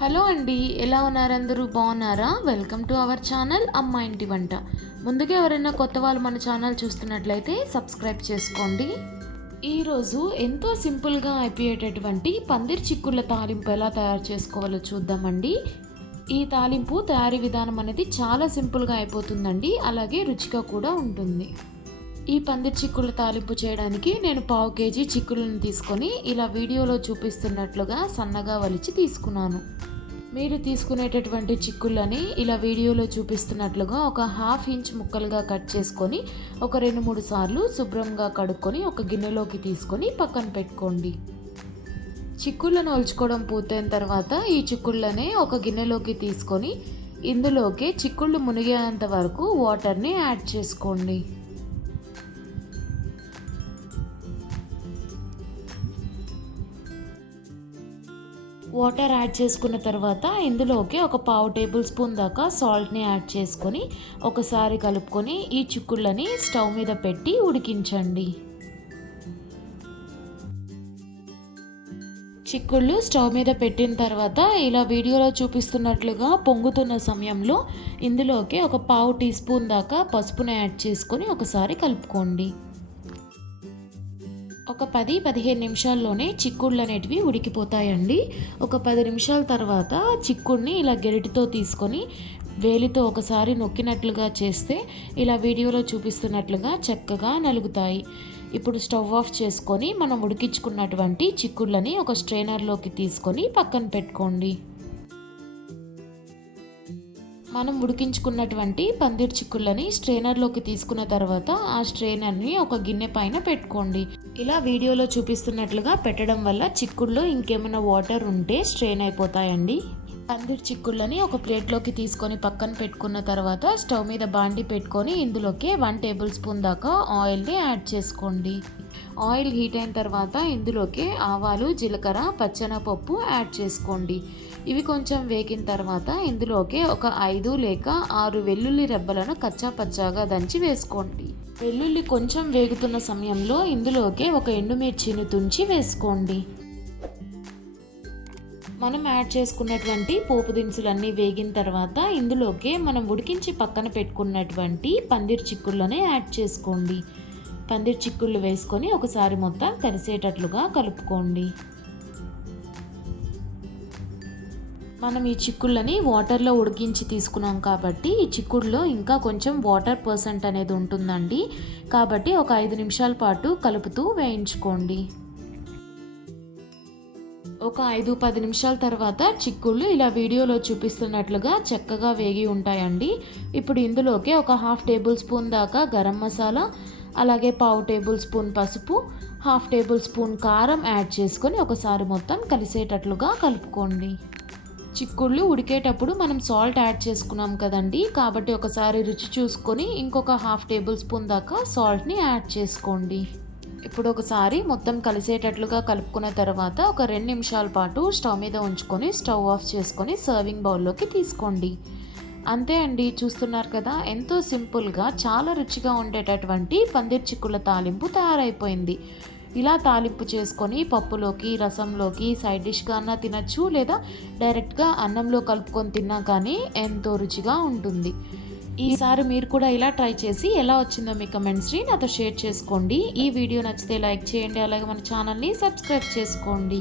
Hello అండి ఎలా ఉన్నారందరూ బాగున్నారా? వెల్కమ్ టు అవర్ ఛానల్ అమ్మ ఇంటి వంట. ముందుగా ఎవరైనా కొత్త వాళ్ళు మన ఛానల్ చూస్తున్నట్లయితే సబ్స్క్రైబ్ చేసుకోండి. ఈరోజు ఎంతో సింపుల్గా అయిపోయేటటువంటి పందిర్ చిక్కుళ్ళ తాలింపు ఎలా తయారు చేసుకోవాలో చూద్దామండి. ఈ తాలింపు తయారీ విధానం అనేది చాలా సింపుల్గా అయిపోతుందండి అలాగే రుచిగా కూడా ఉంటుంది. ఈ పందిర్ చిక్కుళ్ళ తాలింపు చేయడానికి నేను పావు కేజీ చిక్కులను తీసుకొని ఇలా వీడియోలో చూపిస్తున్నట్లుగా సన్నగా వలిచి తీసుకున్నాను. మీరు తీసుకునేటటువంటి చిక్కుళ్ళని ఇలా వీడియోలో చూపిస్తున్నట్లుగా ఒక హాఫ్ ఇంచ్ ముక్కలుగా కట్ చేసుకొని ఒక రెండు మూడు సార్లు శుభ్రంగా కడుక్కొని ఒక గిన్నెలోకి తీసుకొని పక్కన పెట్టుకోండి. చిక్కుళ్ళను ఒలుచుకోవడం పూర్తయిన తర్వాత ఈ చిక్కుళ్ళని ఒక గిన్నెలోకి తీసుకొని ఇందులోకి చిక్కుళ్ళు మునిగేంత వరకు వాటర్ని యాడ్ చేసుకోండి. వాటర్ యాడ్ చేసుకున్న తర్వాత ఇందులోకి ఒక పావు టేబుల్ స్పూన్ దాకా సాల్ట్ని యాడ్ చేసుకొని ఒకసారి కలుపుకొని ఈ చిక్కుళ్ళని స్టవ్ మీద పెట్టి ఉడికించండి. చిక్కుళ్ళు స్టవ్ మీద పెట్టిన తర్వాత ఇలా వీడియోలో చూపిస్తున్నట్లుగా పొంగుతున్న సమయంలో ఇందులోకి ఒక పావు టీ స్పూన్ దాకా పసుపుని యాడ్ చేసుకొని ఒకసారి కలుపుకోండి. ఒక పది పదిహేను నిమిషాల్లోనే చిక్కుళ్ళు అనేటివి ఉడికిపోతాయండి. ఒక పది నిమిషాల తర్వాత చిక్కుడిని ఇలా గెరిటితో తీసుకొని వేలితో ఒకసారి నొక్కినట్లుగా చేస్తే ఇలా వీడియోలో చూపిస్తున్నట్లుగా చక్కగా నలుగుతాయి. ఇప్పుడు స్టవ్ ఆఫ్ చేసుకొని మనం ఉడికించుకున్నటువంటి చిక్కుళ్ళని ఒక స్ట్రైనర్లోకి తీసుకొని పక్కన పెట్టుకోండి. మనం ఉడికించుకున్నటువంటి పందిర్ చిక్కుళ్ళని స్ట్రైనర్లోకి తీసుకున్న తర్వాత ఆ స్ట్రైనర్ని ఒక గిన్నె పైన పెట్టుకోండి. ఇలా వీడియోలో చూపిస్తున్నట్లుగా పెట్టడం వల్ల చిక్కుళ్ళు ఇంకేమైనా వాటర్ ఉంటే స్ట్రెయిన్ అయిపోతాయండి. పందిర్ చిక్కుళ్ళని ఒక ప్లేట్లోకి తీసుకొని పక్కన పెట్టుకున్న తర్వాత స్టవ్ మీద బాండి పెట్టుకొని ఇందులోకి వన్ టేబుల్ స్పూన్ దాకా ఆయిల్ని యాడ్ చేసుకోండి. ఆయిల్ హీట్ అయిన తర్వాత ఇందులోకి ఆవాలు జీలకర్ర పచ్చెనపప్పు యాడ్ చేసుకోండి. ఇవి కొంచెం వేగిన తర్వాత ఇందులోకి ఒక ఐదు లేక ఆరు వెల్లుల్లి రెబ్బలను కచ్చా పచ్చాగా దంచి వేసుకోండి. వెల్లుల్లి కొంచెం వేగుతున్న సమయంలో ఇందులోకి ఒక ఎండుమిర్చిని తుంచి వేసుకోండి. మనం యాడ్ చేసుకున్నటువంటి పోపు దినుసులన్నీ వేగిన తర్వాత ఇందులోకి మనం ఉడికించి పక్కన పెట్టుకున్నటువంటి పందిర్ చిక్కుళ్ళని యాడ్ చేసుకోండి. పందిర్ చిక్కుళ్ళు వేసుకొని ఒకసారి మొత్తం కలిసేటట్లుగా కలుపుకోండి. మనం ఈ చిక్కుళ్ళని వాటర్లో ఉడికించి తీసుకున్నాం కాబట్టి ఈ చిక్కుడులో ఇంకా కొంచెం వాటర్ పర్సెంట్ అనేది ఉంటుందండి. కాబట్టి ఒక ఐదు నిమిషాల పాటు కలుపుతూ వేయించుకోండి. ఒక ఐదు పది నిమిషాల తర్వాత చిక్కుళ్ళు ఇలా వీడియోలో చూపిస్తున్నట్లుగా చక్కగా వేగి ఉంటాయండి. ఇప్పుడు ఇందులోకి ఒక హాఫ్ టేబుల్ స్పూన్ దాకా గరం మసాలా అలాగే పావు టేబుల్ స్పూన్ పసుపు హాఫ్ టేబుల్ స్పూన్ కారం యాడ్ చేసుకొని ఒకసారి మొత్తం కలిసేటట్లుగా కలుపుకోండి. చిక్కుళ్ళు ఉడికేటప్పుడు మనం సాల్ట్ యాడ్ చేసుకున్నాం కదండి కాబట్టి ఒకసారి రుచి చూసుకొని ఇంకొక హాఫ్ టేబుల్ స్పూన్ దాకా సాల్ట్ని యాడ్ చేసుకోండి. ఇప్పుడు ఒకసారి మొత్తం కలిసేటట్లుగా కలుపుకున్న తర్వాత ఒక రెండు నిమిషాల పాటు స్టవ్ మీద ఉంచుకొని స్టవ్ ఆఫ్ చేసుకొని సర్వింగ్ బౌల్లోకి తీసుకోండి. అంతే అండి చూస్తున్నారు కదా ఎంతో సింపుల్గా చాలా రుచిగా ఉండేటటువంటి పందిర్ చిక్కుల తాలింపు తయారైపోయింది. ఇలా తాలింపు చేసుకొని పప్పులోకి రసంలోకి సైడ్ డిష్గా అన్నా తినచ్చు లేదా డైరెక్ట్గా అన్నంలో కలుపుకొని తిన్నా కానీ ఎంతో రుచిగా ఉంటుంది. ఈసారి మీరు కూడా ఇలా ట్రై చేసి ఎలా వచ్చిందో మీ కమెంట్స్ని నాతో షేర్ చేసుకోండి. ఈ వీడియో నచ్చితే లైక్ చేయండి. అలాగే మన ఛానల్ని సబ్స్క్రైబ్ చేసుకోండి.